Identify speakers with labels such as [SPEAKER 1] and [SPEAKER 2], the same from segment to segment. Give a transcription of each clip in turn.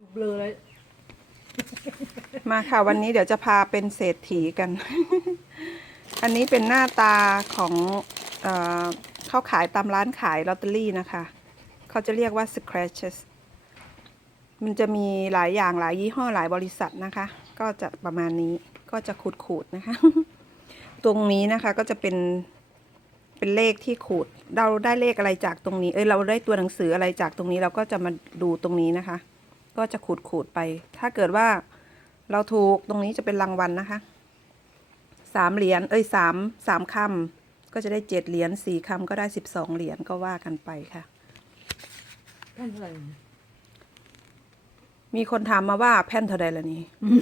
[SPEAKER 1] เบลอเลย
[SPEAKER 2] มาค่ะวันนี้เดี๋ยวจะพาเป็นเศรษฐีกัน อันนี้เป็นหน้าตาของเขาขายตามร้านขายลอตเตอรี่นะคะเขาจะเรียกว่า scratches มันจะมีหลายอย่างหลายยี่ห้อหลายบริษัทนะคะ ก็จะประมาณนี้ก็จะขูดๆนะคะ ตรงนี้นะคะก็จะเป็นเลขที่ขูดเราได้เลขอะไรจากตรงนี้เราได้ตัวหนังสืออะไรจากตรงนี้เราก็จะมาดูตรงนี้นะคะ ก็จะขูดไปถ้าเกิดว่าเราถูกตรงนี้จะเป็นรางวัลนะคะ3 เหรียญสามคำก็จะได้7 เหรียญ4 คำก็ได้12 เหรียญก็ว่ากันไปค่ะ
[SPEAKER 1] ท่านอะไร
[SPEAKER 2] มีคนถามมาว่าแผ่นเท่าใดละนี่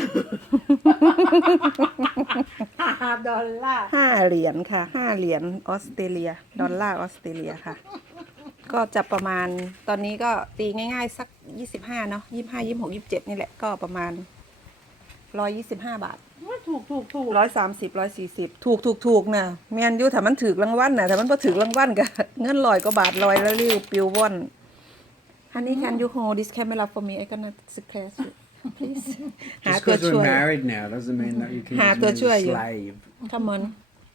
[SPEAKER 1] $5
[SPEAKER 2] 5 เหรียญค่ะ5 เหรียญออสเตรเลียดอลลาร์ออสเตรเลียค่ะ ก็จะประมาณตอนนี้ก็ตีง่ายๆสัก25เนาะ25 26 27นี่แหละก็ประมาณ125 บาท
[SPEAKER 1] ถูก
[SPEAKER 2] 130 140ถูกนะแมนยูถ้ามันถือรางวัลน่ะถ้ามันพอถือรางวัลก็เงิน100 กว่าบาท100แล้วริ้วปิวว่อนHoney can you hold this camera for me I gonna scratch you please หา
[SPEAKER 3] Just
[SPEAKER 2] ตัว
[SPEAKER 3] because
[SPEAKER 2] ช่ว
[SPEAKER 3] we're
[SPEAKER 2] ย
[SPEAKER 3] married now doesn't mean that you can
[SPEAKER 2] หา
[SPEAKER 3] use
[SPEAKER 2] ตัว
[SPEAKER 3] me as
[SPEAKER 2] ช่วย
[SPEAKER 3] a
[SPEAKER 2] อยู่
[SPEAKER 3] slave.
[SPEAKER 2] Come on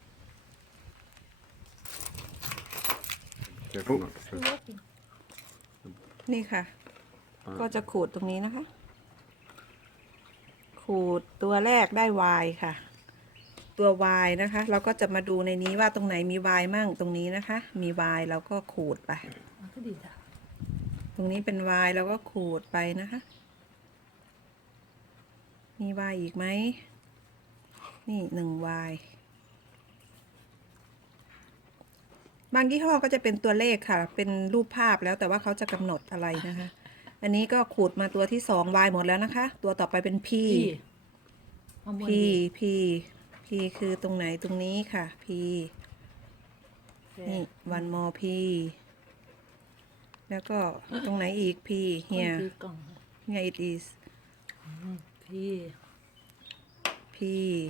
[SPEAKER 3] Careful not to
[SPEAKER 2] นี่ค่ะ ก็จะขูดตรงนี้นะคะ ขูดตัวแรกได้ Y ค่ะ ตัว Y นะคะเราก็จะมาดูในนี้ว่าตรงไหนมี Y มั่งตรงนี้นะคะ มี Y เราก็ขูดไป
[SPEAKER 1] ก็ดีจ้ะ
[SPEAKER 2] ตรงนี้เป็น Y แล้วก็ขูดไปนะคะ มี Y อีกไหมนี่1 Y บางยี่ห้อก็จะเป็นตัวเลขค่ะ เป็นรูปภาพแล้วแต่ว่าเขาจะกำหนดอะไรนะคะ อันนี้ก็ขูดมาตัวที่2 Y หมดแล้วนะคะ ตัวต่อไปเป็น P P P P คือตรงไหนตรงนี้ค่ะ P นี่ one more P แล้วก็ตรงไหนอีก P here
[SPEAKER 1] กล่อง
[SPEAKER 2] here it is
[SPEAKER 1] พี่
[SPEAKER 2] P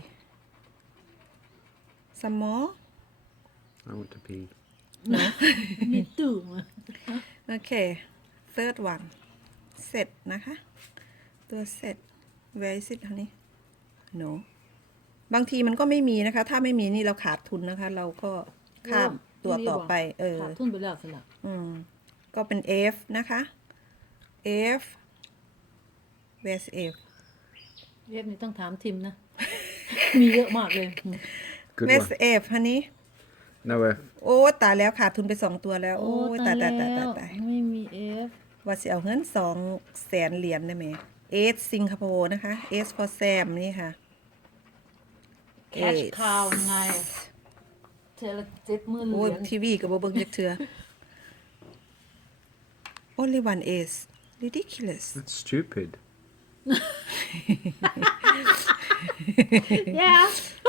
[SPEAKER 2] small
[SPEAKER 3] I want to pee.
[SPEAKER 1] มีตุ่ม
[SPEAKER 2] โอเค third one set นะคะ ตัว set where is it honey no บางทีมันก็ไม่มีนะคะ ถ้าไม่มีนี่เราขาดทุนนะคะ เราก็ข้ามตัวต่อไป
[SPEAKER 1] ขาดทุนไปแล้วสิล่ะ
[SPEAKER 2] ก็เป็น F นะคะ F where's F
[SPEAKER 1] เว็บนี้ต้องถามทิมนะ มีเยอะมากเลย
[SPEAKER 3] Good
[SPEAKER 2] where's
[SPEAKER 3] one.
[SPEAKER 2] F honey
[SPEAKER 3] No F.
[SPEAKER 2] โอ้ตายแล้วขาดทุนไป2 ตัวแล้ว โอ้ยตาย
[SPEAKER 1] ไม่มี F
[SPEAKER 2] ว่าสิเอาเงิน200,000 เหรียญได้ไหม S สิงคโปร์นะคะ S for Sam นี่ค่ะ
[SPEAKER 1] cash
[SPEAKER 2] Eight
[SPEAKER 1] cow ไงเทละ70,000 เห
[SPEAKER 2] โอ้ย
[SPEAKER 1] รียญ
[SPEAKER 2] ทีวีกับบ่เบิ่งจักเทื่อ Only one S ridiculous
[SPEAKER 3] That's stupid.
[SPEAKER 1] yeah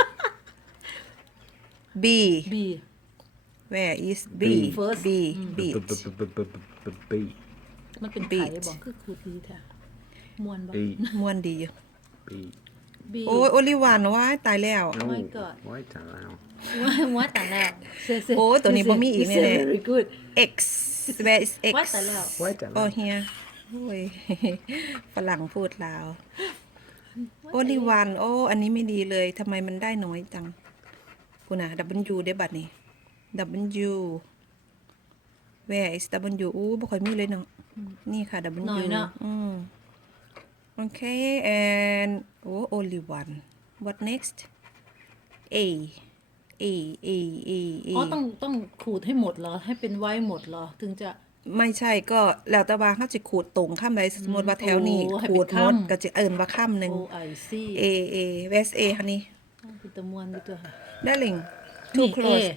[SPEAKER 2] B
[SPEAKER 1] B
[SPEAKER 2] where is B
[SPEAKER 1] First
[SPEAKER 2] B beach
[SPEAKER 3] B.
[SPEAKER 1] มันเป็นไข่บอกคือขูดดีแท้มวนบอก
[SPEAKER 3] B.
[SPEAKER 2] ม่วนดีอยู่
[SPEAKER 3] B.
[SPEAKER 1] B
[SPEAKER 2] โอ้ย only one ว้ายตายแล้ว
[SPEAKER 3] Oh,
[SPEAKER 1] my God.
[SPEAKER 3] Wait a now.
[SPEAKER 1] ว่าแต่แล้ว
[SPEAKER 2] โอ้ยตัวนี้บ่มีอีกแน่ๆ
[SPEAKER 1] very good
[SPEAKER 2] X where is X
[SPEAKER 1] ว่าแต่แล้ว
[SPEAKER 3] Wait a
[SPEAKER 2] โอ้
[SPEAKER 3] now.
[SPEAKER 2] เฮียโอ้ย ฝรั่งพูดลาว only one โอ้อันนี้ไม่ดีเลยทำไมมันได้น้อยจังกูนะ W ได้บัดนี้ W where is W อู้บ่ค่อยมีเลยเนาะนี่ค่ะ W
[SPEAKER 1] น้อยเนาะ
[SPEAKER 2] โอเค and โอ้ only one what next A A A A A
[SPEAKER 1] อ๋อต้องขูดให้หมดเหรอ ให้เป็นไว้หมดเหรอ ถึงจะ
[SPEAKER 2] ไม่ใช่ก็แล้วแต่ว่าเขาจะขูดตรงข้ามใดสมมติว่าแถวนี้
[SPEAKER 1] โอ้ให้
[SPEAKER 2] ขู
[SPEAKER 1] เป็
[SPEAKER 2] ด
[SPEAKER 1] น
[SPEAKER 2] หมด
[SPEAKER 1] ค่ำ
[SPEAKER 2] ก็จะเอิ้นว่าข้ามหนึ่ง
[SPEAKER 1] โอ้ไอซี่
[SPEAKER 2] A A where's A honey
[SPEAKER 1] เป็นตะมวนดีตัวค่ะ
[SPEAKER 2] darling
[SPEAKER 1] นี่
[SPEAKER 2] too
[SPEAKER 1] A
[SPEAKER 2] close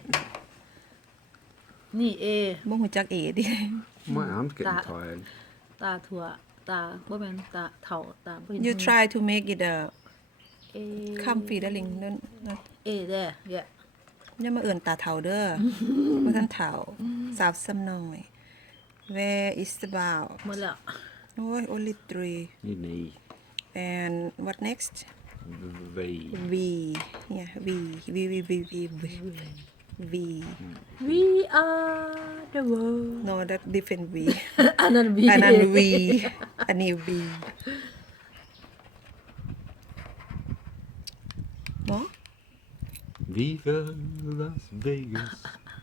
[SPEAKER 1] นี่ A
[SPEAKER 2] บ่ฮู้จัก A ดิ
[SPEAKER 3] My arm's getting
[SPEAKER 1] That-
[SPEAKER 3] tired.
[SPEAKER 1] ตาถั่วตาบ่แม่นตาเฒ่าตาบ่เห็น
[SPEAKER 2] you try to make it a
[SPEAKER 1] A
[SPEAKER 2] comfy darling นั่น
[SPEAKER 1] A there yeah
[SPEAKER 2] อย่ามาเอิ้นตาเฒ่าเด้อบ่ทันเฒ่าสาวซ้ำน้อย where is the bow
[SPEAKER 1] หมดแล้ว
[SPEAKER 2] โอ้ย only 3
[SPEAKER 3] You need
[SPEAKER 2] and what next
[SPEAKER 3] V.
[SPEAKER 2] V yeah V V V V V V V
[SPEAKER 1] We are the world
[SPEAKER 2] no that different V
[SPEAKER 1] อันนั้น V
[SPEAKER 2] อันนั้น V อันนี้ V เนาะ
[SPEAKER 3] Viva Las Vegas.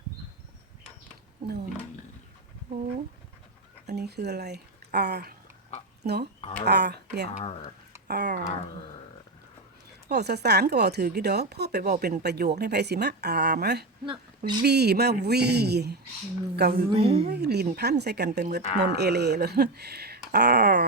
[SPEAKER 2] no โอ้อันนี้คืออะไร R เนาะ R yeah
[SPEAKER 3] Arr.
[SPEAKER 2] R
[SPEAKER 3] Arr.
[SPEAKER 2] เว้าสสารก็เว้าถือกี่ดอกพ่อไปเว้าเป็นประโยคในไผสิมา R มา
[SPEAKER 1] เนาะ
[SPEAKER 2] V มา V กับโอ้ยลิ้นพันใส่กันไปหมดนนเอเลเลย R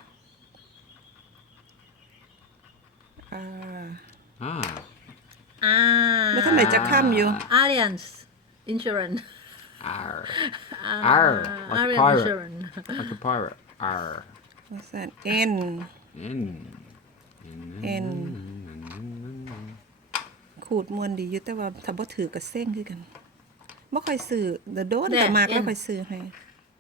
[SPEAKER 2] R
[SPEAKER 3] Ah.
[SPEAKER 2] แล้วท่านไหนจะข้ามอยู่
[SPEAKER 1] Alliance Insurance
[SPEAKER 3] Arr. Arr. Like a
[SPEAKER 1] Alliance
[SPEAKER 3] pirate.
[SPEAKER 1] Insurance
[SPEAKER 3] Like a pirate. Arr.
[SPEAKER 2] What's that N
[SPEAKER 3] N.
[SPEAKER 2] N ขูดมวนดีอยู่แต่ว่าถ้าบ่ถือก็เซ็งคือกันบ่ค่อยซื้อเดี๋ยวโดนแต่มากแล้วค่อยซื้อให้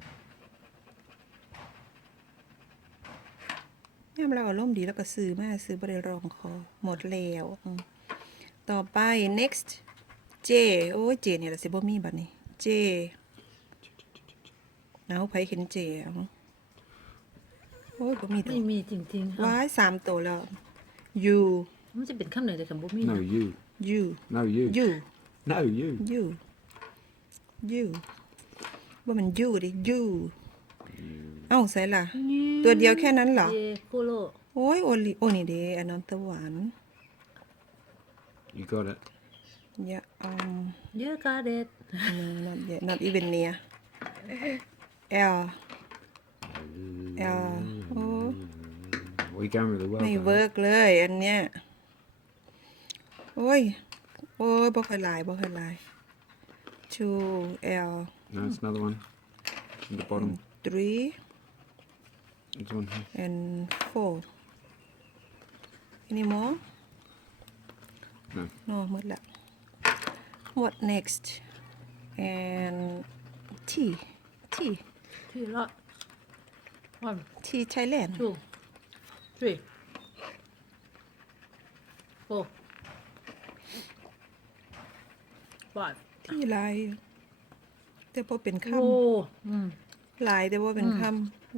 [SPEAKER 2] ยามเราอารมณ์ดีแล้วก็ซื้อมาซื้อบ่ได้รองคอหมดแล้วต่อไป next J โอ้ย J นี่ล่ะสิบ่มีบัดนี้ J เอาไผเห็น J เอาโอ้ยบ่มีดอ
[SPEAKER 1] ไม่
[SPEAKER 2] ก
[SPEAKER 1] มีจริงๆ
[SPEAKER 2] ว้าย3ตัวแล้ว U
[SPEAKER 1] มันจะเป็นคำไหนแต่คำบ่มี
[SPEAKER 3] No,
[SPEAKER 1] นะ
[SPEAKER 3] you.
[SPEAKER 2] U
[SPEAKER 3] No, you.
[SPEAKER 2] U
[SPEAKER 3] No, you.
[SPEAKER 2] U U ว่ามัน U ดิ U เอ้าใส่ล่ะ ตัวเดียวแค่นั้นเหรอ
[SPEAKER 1] เยคุโร
[SPEAKER 2] โอ้ยโอลิโอนี่เดอันนั้นตะหวาน
[SPEAKER 3] You got it.
[SPEAKER 2] อย่า
[SPEAKER 1] เยอะกาเด็ด
[SPEAKER 2] no not yet not even near L L โอ้
[SPEAKER 3] We're going really well.
[SPEAKER 2] ไม่
[SPEAKER 3] though.
[SPEAKER 2] เวิร์กเลยอันเนี้ยโอ้ยโอ้ยบ่ค่อยหลายบ่ค่อยหลาย two L
[SPEAKER 3] No, it's another one. At the bottom.
[SPEAKER 2] three
[SPEAKER 3] There's one here.
[SPEAKER 2] and four any more
[SPEAKER 3] No.
[SPEAKER 2] no หมดละ what next and T T
[SPEAKER 1] ที่ละ one
[SPEAKER 2] T Thailand
[SPEAKER 1] two three four five
[SPEAKER 2] ที่ลายแต่พอเป็นค
[SPEAKER 1] โอ้อืม
[SPEAKER 2] ำลายแต่ว่าเป็นค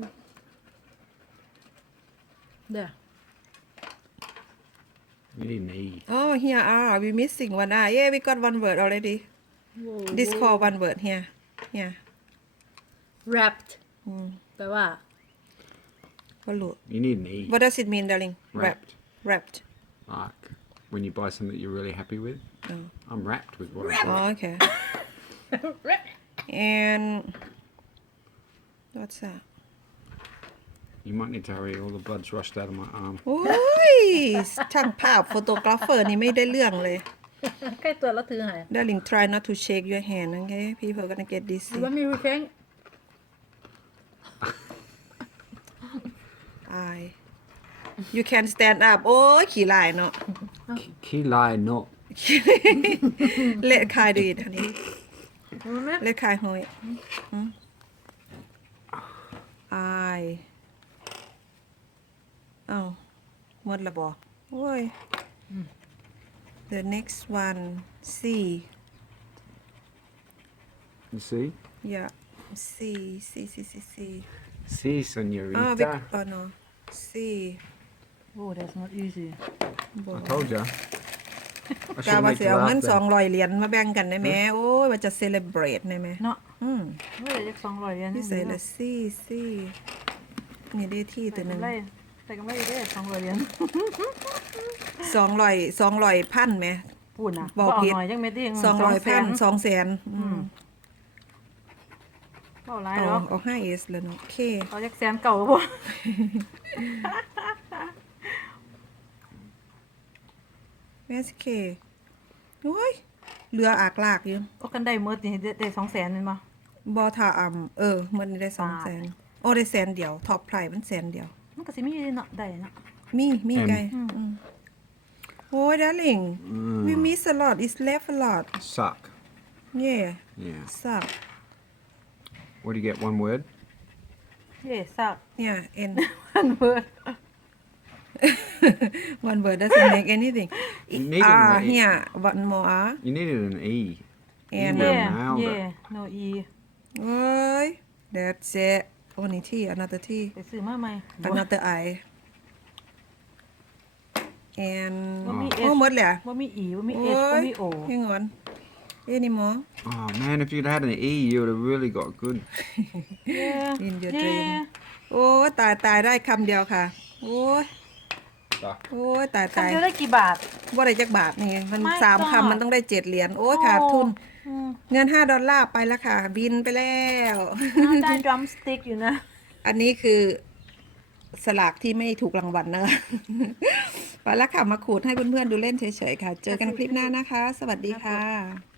[SPEAKER 1] เดี๋ยว
[SPEAKER 3] You need an E.
[SPEAKER 2] ำ oh here are we missing one R yeah we got one word already
[SPEAKER 1] โว้
[SPEAKER 2] this call one word here here
[SPEAKER 1] wrapped แปลว่า
[SPEAKER 2] ก็รู้
[SPEAKER 3] You need an E.
[SPEAKER 2] what does it mean darling
[SPEAKER 3] Wrapped.
[SPEAKER 2] wrapped
[SPEAKER 3] Like when you buy something that you're really happy with.
[SPEAKER 2] Oh.
[SPEAKER 3] I'm wrapped with what I bought.
[SPEAKER 2] oh okay and what's that
[SPEAKER 3] You might need to hurry. All the blood's rushed out of my arm.
[SPEAKER 2] โอ้ยช่างภาพโฟโตกราฟเฟอร์นี่ไม่ได้เรื่องเลย
[SPEAKER 1] ใกล้ตัวแล้วถือหาย
[SPEAKER 2] darling try not to shake your hand okay people gonna get dizzy
[SPEAKER 1] ว่ามีรูเฟง
[SPEAKER 2] I you can stand up โอ้ยขี่ลายเนาะ
[SPEAKER 3] Kilai not.
[SPEAKER 2] let Kai do it honey
[SPEAKER 1] รู้ไหม
[SPEAKER 2] let Kai hold it I เอ้าหมดละบ่โอ้ย the next one C
[SPEAKER 3] You see?
[SPEAKER 2] yeah C C C C C
[SPEAKER 3] See,
[SPEAKER 2] oh
[SPEAKER 3] senorita.
[SPEAKER 2] oh no C
[SPEAKER 1] โอ้ that's not easy
[SPEAKER 2] บ่
[SPEAKER 3] I told ya. I
[SPEAKER 2] กา
[SPEAKER 3] should
[SPEAKER 2] ว่า
[SPEAKER 3] make
[SPEAKER 2] สิ
[SPEAKER 3] you
[SPEAKER 2] เอาเงิน
[SPEAKER 3] laugh then.
[SPEAKER 2] 200 เหรียญมาแบ่งกันได้ไหมโอ้ยว่าจะ celebrate ได้ไหม
[SPEAKER 1] เนาะ
[SPEAKER 2] อืม
[SPEAKER 1] เฮ้ยจะ200เหรียญ
[SPEAKER 2] พี่ใส่ละซี่นี่ได้ที่ตัวหนึ่ง
[SPEAKER 1] ใส่กำไรได้200เหรียญ
[SPEAKER 2] 200พันไหม
[SPEAKER 1] พูดนะ
[SPEAKER 2] บอก
[SPEAKER 1] เอา
[SPEAKER 2] ผิด
[SPEAKER 1] หน่อยยังไม่ได้เงิน
[SPEAKER 2] 200พัน200,000
[SPEAKER 1] ก็หลาย
[SPEAKER 2] เอา
[SPEAKER 1] หรอก
[SPEAKER 2] เอา5S แล้วเนาะโอเค
[SPEAKER 1] เอาจักแสนเก่าบ่
[SPEAKER 2] แม่สิเคโอ้ยเรืออากลากอยู่
[SPEAKER 1] ก็กันได้หมดนี่ได้200,000นั่นบ่
[SPEAKER 2] บอทามันนี่ได้200,000โอ้ได้แสนเดียวท็อปไพรมันแสนเดียว
[SPEAKER 1] มันก็สิมีเนาะได้เนาะ
[SPEAKER 2] มีไกโอ้ย darling we miss a lot it's left a lot
[SPEAKER 3] Suck.
[SPEAKER 2] yeah
[SPEAKER 3] Yeah.
[SPEAKER 2] suck
[SPEAKER 3] What do you get? One word?
[SPEAKER 1] เย้ซัก
[SPEAKER 2] yeah N
[SPEAKER 1] อันเบิด
[SPEAKER 2] one word doesn't make anything
[SPEAKER 3] You needed
[SPEAKER 2] R
[SPEAKER 3] an E.
[SPEAKER 2] here one more R
[SPEAKER 3] You needed an E. You
[SPEAKER 2] and
[SPEAKER 3] would have nailed it.
[SPEAKER 1] no e
[SPEAKER 2] โอ้ย that's it โอ้นี่ที่ another ที่
[SPEAKER 1] ไปซื้อมาใหม่
[SPEAKER 2] another eye and
[SPEAKER 1] ว่ามี
[SPEAKER 2] โอ้
[SPEAKER 1] S
[SPEAKER 2] หมดเลย
[SPEAKER 1] ว่ามี E ว่ามี H
[SPEAKER 2] โอ้
[SPEAKER 1] ว่าย มี O
[SPEAKER 2] ยังงอน anymore
[SPEAKER 3] Oh man, if you'd had an E, you would have really got good.
[SPEAKER 1] yeah
[SPEAKER 2] in your
[SPEAKER 1] yeah
[SPEAKER 2] dream โอ้ยตายตายได้คำเดียวค่ะ โอ้ย
[SPEAKER 3] Stuck.
[SPEAKER 2] โอ้ยตาย
[SPEAKER 1] คำ
[SPEAKER 2] ตาย
[SPEAKER 1] เดียวได้กี่บาท
[SPEAKER 2] ว่าได้จักบาทนี่มัน
[SPEAKER 1] My
[SPEAKER 2] 3
[SPEAKER 1] God
[SPEAKER 2] คำมันต้องได้7 เหรียญโอ้ยขาดทุน
[SPEAKER 1] อืม
[SPEAKER 2] เงิน$5ไปแล้วค่ะ บินไปแล้ว
[SPEAKER 1] อ้าวได้ drum stick อยู่นะ
[SPEAKER 2] อันนี้คือสลากที่ไม่ถูกรางวัลนะคะ ไปแล้วค่ะ มาขูดให้เพื่อนๆดูเล่นเฉยๆค่ะ เจอกันคลิปหน้านะคะ สวัสดีค่ะ